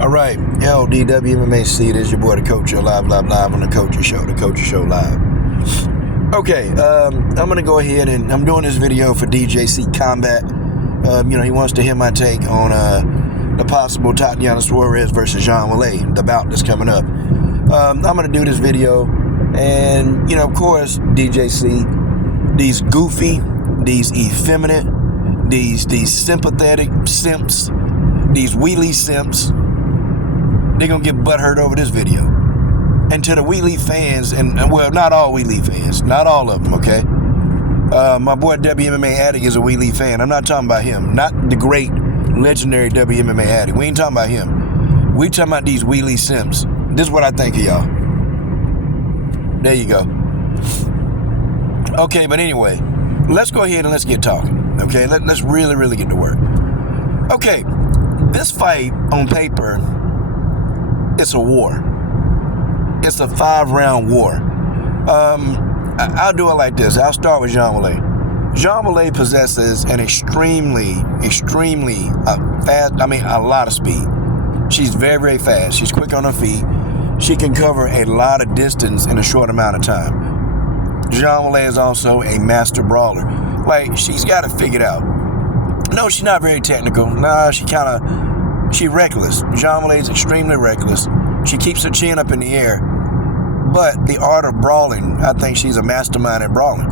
All right, LDW MMA, this is your boy, the Coach Show Live on the Coach Show, Live. Okay, I'm going to go ahead and I'm doing this video for DJC Combat. He wants to hear my take on the possible Tatiana Suarez versus Zhang, the bout that's coming up. I'm going to do this video, and, of course, DJC, these goofy, these effeminate, these sympathetic simps, these Weili simps, they're going to get butthurt over this video. And to the Weili fans, and well, not all Weili fans, not all of them, okay? My boy WMMA Addict is a Weili fan. I'm not talking about him. Not the great, legendary WMMA Addict. We ain't talking about him. We talking about these Weili simps. This is what I think of y'all. There you go. Okay, but anyway, let's go ahead and let's get talking, okay? Let's really get to work. Okay, this fight on paper, it's a war. It's a 5-round war. I'll do it like this. I'll start with Zhang. Zhang possesses an extremely fast, a lot of speed. She's very fast. She's quick on her feet. She can cover a lot of distance in a short amount of time. Zhang is also a master brawler. Like, she's got it figured out. No, she's not very technical. Nah, she's reckless. Zhang is extremely reckless. She keeps her chin up in the air. But the art of brawling, I think she's a mastermind at brawling.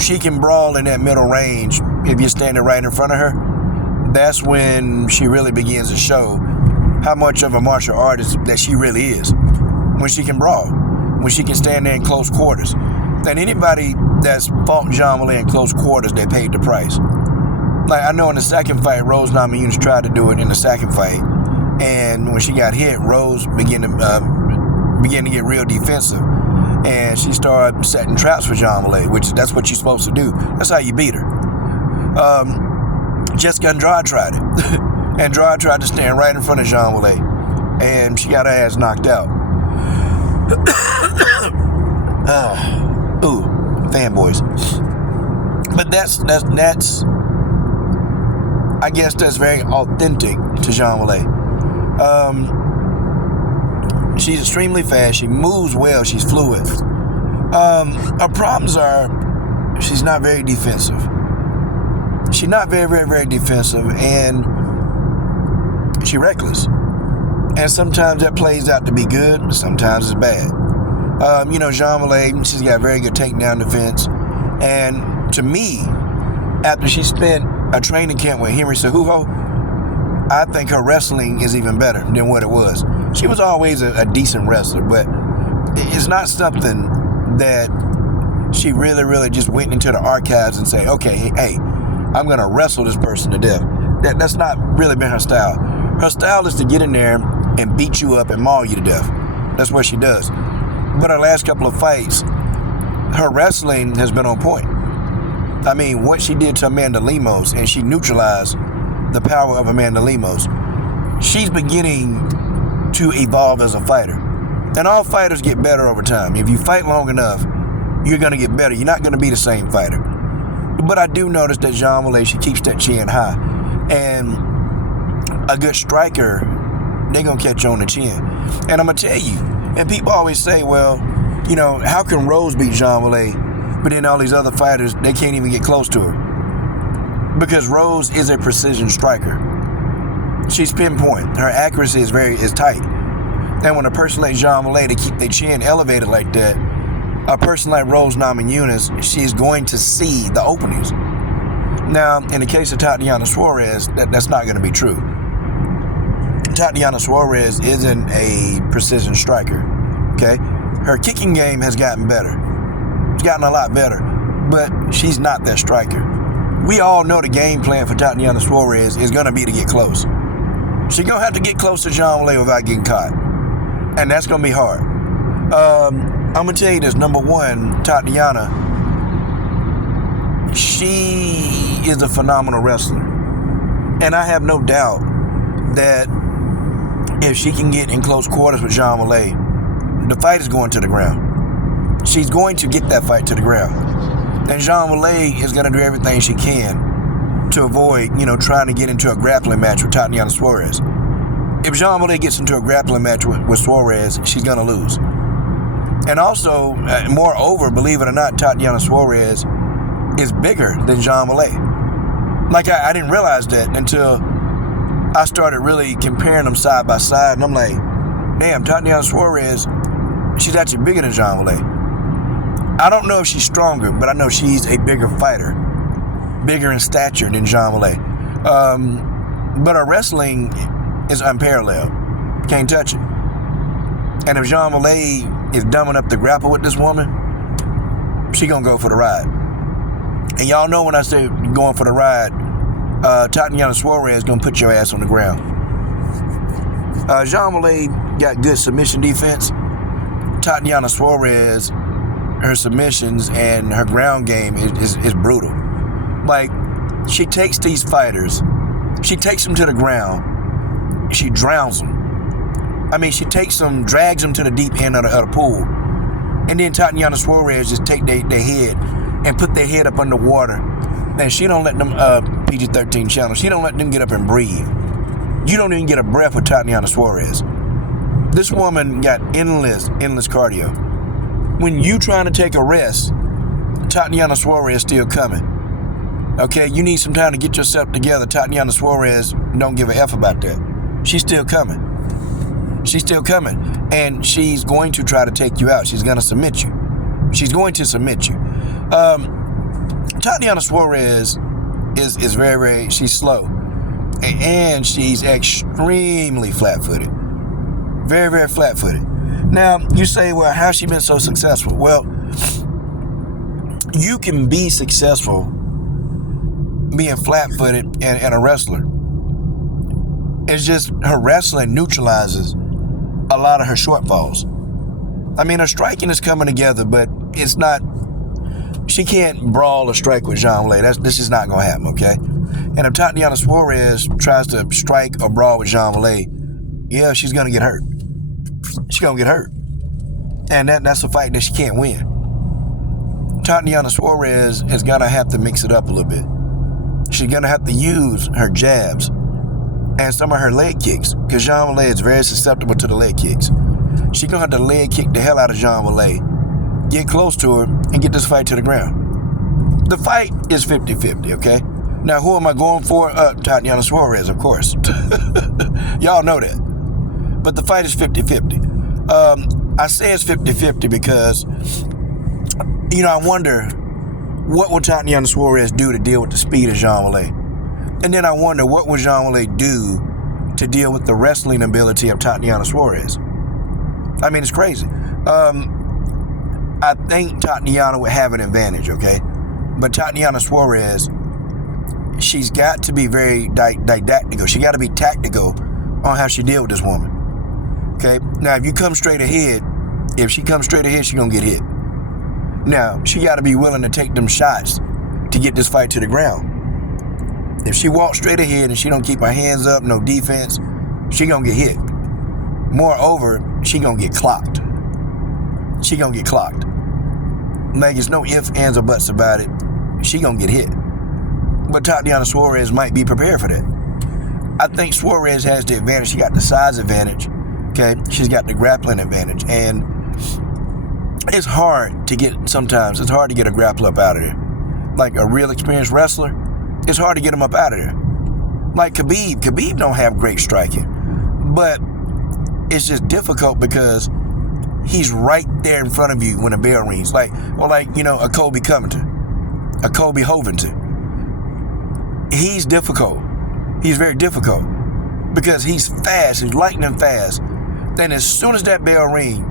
She can brawl in that middle range. If you're standing right in front of her, that's when she really begins to show how much of a martial artist that she really is. When she can brawl, when she can stand there in close quarters. And anybody that's fought Zhang in close quarters, they paid the price. Like, I know in the second fight, Rose Namajunas tried to do it in the second fight. And when she got hit, Rose began to get real defensive. And she started setting traps for Zhang, which that's what you're supposed to do. That's how you beat her. Jessica Andrade tried it. Andrade tried to stand right in front of Zhang, and she got her ass knocked out. Ooh, fanboys. But that's I guess that's very authentic to Zhang. She's extremely fast. She moves well. She's fluid. Her problems are she's not very defensive. She's not very defensive, and she's reckless. And sometimes that plays out to be good, sometimes it's bad. Zhang, she's got very good takedown defense. And to me, after she spent a training camp with Henry Cejudo, I think her wrestling is even better than what it was. She was always a decent wrestler, but it's not something that she really just went into the archives and say, okay, hey, I'm going to wrestle this person to death. That's not really been her style. Her style is to get in there and beat you up and maul you to death. That's what she does. But her last couple of fights, her wrestling has been on point. I mean, what she did to Amanda Lemos, and she neutralized the power of Amanda Lemos. She's beginning to evolve as a fighter. And all fighters get better over time. If you fight long enough, you're going to get better. You're not going to be the same fighter. But I do notice that Zhang, she keeps that chin high. And a good striker, they're going to catch you on the chin. And I'm going to tell you, and people always say, well, how can Rose beat Zhang, but then all these other fighters, they can't even get close to her? Because Rose is a precision striker. She's pinpoint. Her accuracy is tight. And when a person like Zhang, to keep their chin elevated like that, a person like Rose Namajunas, she's going to see the openings. Now, in the case of Tatiana Suarez, that's not going to be true. Tatiana Suarez isn't a precision striker, okay? Her kicking game has gotten better. It's gotten a lot better, but she's not that striker. We all know the game plan for Tatiana Suarez is going to be to get close. She's going to have to get close to Zhang without getting caught. And that's going to be hard. I'm going to tell you this. Number one, Tatiana, she is a phenomenal wrestler. And I have no doubt that if she can get in close quarters with Zhang, the fight is going to the ground. She's going to get that fight to the ground. And Zhang is going to do everything she can to avoid, trying to get into a grappling match with Tatiana Suarez. if Zhang Weili gets into a grappling match with Suarez, she's going to lose. And also, moreover, believe it or not, Tatiana Suarez is bigger than Zhang Weili. Like, I didn't realize that until I started really comparing them side by side. And I'm like, damn, Tatiana Suarez, she's actually bigger than Zhang Weili. I don't know if she's stronger, but I know she's a bigger fighter. Bigger in stature than Zhang Weili. But her wrestling is unparalleled. Can't touch it. And if Zhang Weili is dumb enough to grapple with this woman, she gonna go for the ride. And y'all know when I say going for the ride, Tatiana Suarez gonna put your ass on the ground. Zhang Weili got good submission defense. Tatiana Suarez, her submissions and her ground game is brutal. Like, she takes these fighters, she takes them to the ground, she drowns them. I mean, she takes them, drags them to the deep end of the pool. And then Tatiana Suarez just take their head and put their head up underwater. And she don't let them, PG-13 channel, she don't let them get up and breathe. You don't even get a breath with Tatiana Suarez. This woman got endless cardio. When you trying to take a rest, Tatiana Suarez still coming. Okay, you need some time to get yourself together. Tatiana Suarez don't give a F about that. She's still coming. She's still coming. And she's going to try to take you out. She's going to submit you. She's going to submit you. Tatiana Suarez is very, very, she's slow. And she's extremely flat-footed. Very, very flat-footed. Now, you say, well, how's she been so successful? Well, you can be successful being flat-footed and a wrestler. It's just her wrestling neutralizes a lot of her shortfalls. I mean, her striking is coming together, but it's not, she can't brawl or strike with Zhang Weili. This is not going to happen, okay? And if Tatiana Suarez tries to strike or brawl with Zhang Weili, yeah, she's going to get hurt. She's going to get hurt. And that's a fight that she can't win. Tatiana Suarez is going to have to mix it up a little bit. She's going to have to use her jabs and some of her leg kicks, because Zhang Weili is very susceptible to the leg kicks. She's going to have to leg kick the hell out of Zhang Weili, get close to her, and get this fight to the ground. The fight is 50-50, okay? Now, who am I going for? Tatiana Suarez, of course. Y'all know that. But the fight is 50-50. I say it's 50-50 because, you know, I wonder, what will Tatiana Suarez do to deal with the speed of Zhang Weili? And then I wonder, what will Zhang Weili do to deal with the wrestling ability of Tatiana Suarez? I mean, it's crazy. I think Tatiana would have an advantage, okay? But Tatiana Suarez, she's got to be very didactical. She got to be tactical on how she deal with this woman. Okay? Now, if you come straight ahead, if she comes straight ahead, she's going to get hit. Now, she got to be willing to take them shots to get this fight to the ground. If she walks straight ahead and she don't keep her hands up, no defense, she going to get hit. Moreover, she going to get clocked. She going to get clocked. Like, there's no ifs, ands, or buts about it. She going to get hit. But Tatiana Suarez might be prepared for that. I think Suarez has the advantage. She got the size advantage. Okay? She's got the grappling advantage. And it's hard to get, sometimes, it's hard to get a grappler up out of there. Like a real experienced wrestler, it's hard to get him up out of there. Like Khabib. Khabib don't have great striking. But it's just difficult because he's right there in front of you when the bell rings. Like, or like, you know, a Colby Covington. A Colby Covington. He's difficult. He's very difficult. Because he's fast. He's lightning fast. Then as soon as that bell rings,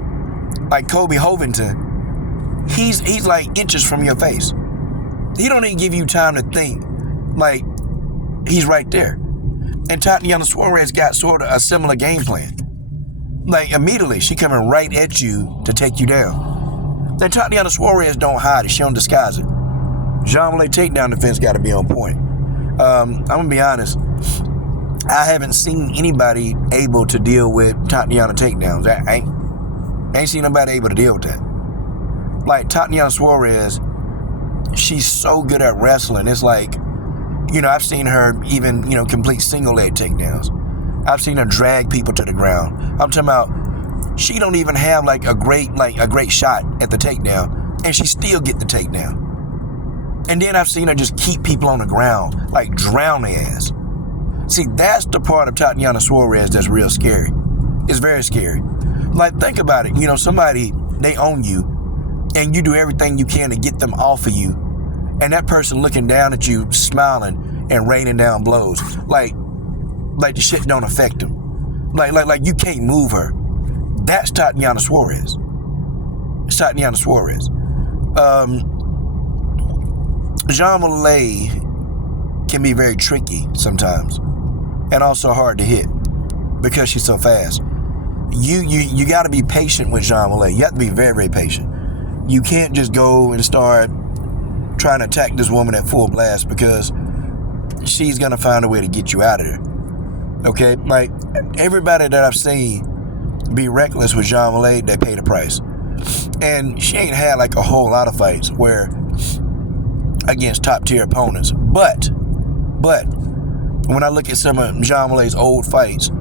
like Colby Covington, he's like inches from your face. He don't even give you time to think. Like, he's right there. And Tatiana Suarez got sort of a similar game plan. Like, immediately, she coming right at you to take you down. Then Tatiana Suarez don't hide it. She don't disguise it. Zhang Weili takedown defense got to be on point. I'm going to be honest. I haven't seen anybody able to deal with Tatiana takedowns. I ain't seen nobody able to deal with that. Like, Tatiana Suarez, she's so good at wrestling. It's like, you know, I've seen her even, you know, complete single leg takedowns. I've seen her drag people to the ground. I'm talking about she don't even have like a great shot at the takedown, and she still get the takedown. And then I've seen her just keep people on the ground, like drown their ass. See, that's the part of Tatiana Suarez that's real scary. It's very scary. Like, think about it. Somebody, they own you, and you do everything you can to get them off of you, and that person looking down at you, smiling and raining down blows. Like the shit don't affect them. Like you can't move her. That's Tatiana Suarez. It's Tatiana Suarez. Zhang Weili can be very tricky sometimes, and also hard to hit because she's so fast. You got to be patient with Zhang Weili. You have to be very, very patient. You can't just go and start trying to attack this woman at full blast, because she's gonna find a way to get you out of there. Okay, like everybody that I've seen be reckless with Zhang Weili, they pay the price. And she ain't had like a whole lot of fights where against top tier opponents. But when I look at some of Zhang Weili's old fights,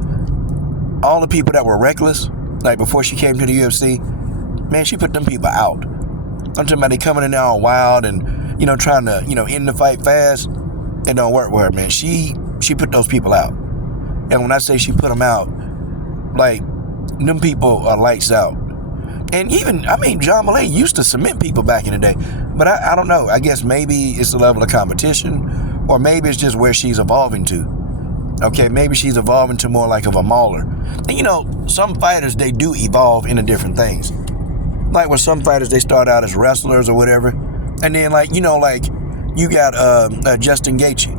all the people that were reckless, like before she came to the UFC, man, she put them people out. I'm talking about they coming in there all wild and, trying to, end the fight fast. It don't work with her, man. She put those people out. And when I say she put them out, like, them people are lights out. And even, Zhang Weili used to submit people back in the day. But I don't know. I guess maybe it's the level of competition, or maybe it's just where she's evolving to. Okay, maybe she's evolving to more like of a mauler. And some fighters, they do evolve into different things. Like with some fighters, they start out as wrestlers or whatever. And then you got Justin Gaethje.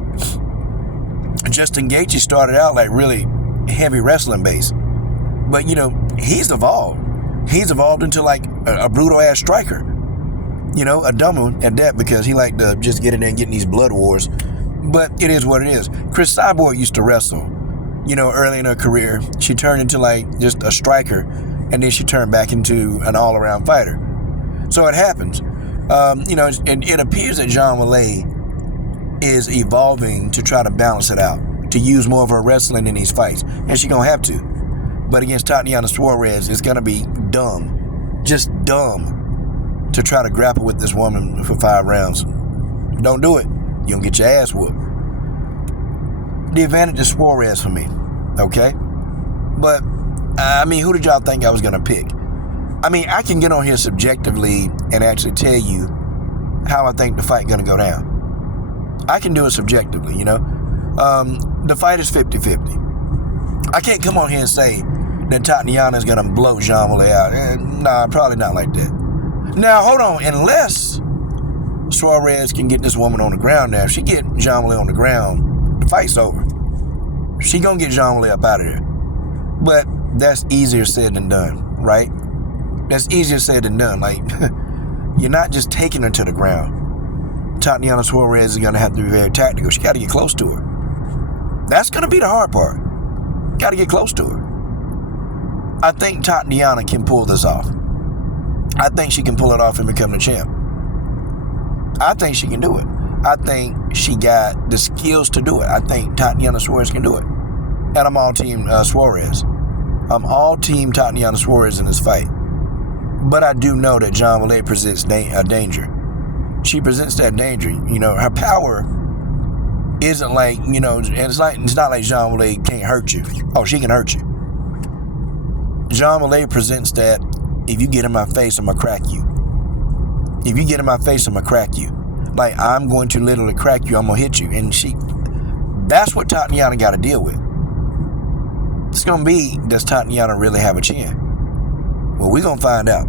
Justin Gaethje started out like really heavy wrestling base. But he's evolved. He's evolved into like a brutal ass striker. A dumb one at that, because he liked to just get in there and get in these blood wars. But it is what it is. Chris Cyborg used to wrestle, early in her career. She turned into like just a striker, and then she turned back into an all-around fighter. So it happens. And it appears that Zhang Weili is evolving to try to balance it out, to use more of her wrestling in these fights. And she's going to have to. But against Tatiana Suarez, it's going to be dumb. Just dumb to try to grapple with this woman for 5 rounds. Don't do it. You're going to get your ass whooped. The advantage is Suarez for me. Okay? But, who did y'all think I was going to pick? I can get on here subjectively and actually tell you how I think the fight going to go down. I can do it subjectively, The fight is 50-50. I can't come on here and say that Tatiana is going to blow Zhang Weili out. Nah, probably not like that. Now, hold on. Unless Suarez can get this woman on the ground now. If she get Zhang Weili on the ground, the fight's over. She going to get Zhang Weili up out of there. But that's easier said than done, right? That's easier said than done. Like, you're not just taking her to the ground. Tatiana Suarez is going to have to be very tactical. She got to get close to her. That's going to be the hard part. Got to get close to her. I think Tatiana can pull this off. I think she can pull it off and become the champ. I think she can do it. I think she got the skills to do it. I think Tatiana Suarez can do it. And I'm all team Suarez. I'm all team Tatiana Suarez in this fight. But I do know that Zhang Weili presents a danger. She presents that danger. Her power isn't like, and it's not like Zhang Weili can't hurt you. Oh, she can hurt you. Zhang Weili presents that, if you get in my face, I'm going to crack you. If you get in my face, I'm going to crack you. Like, I'm going to literally crack you. I'm going to hit you. And that's what Tatiana got to deal with. It's going to be, does Tatiana really have a chin? Well, we're going to find out.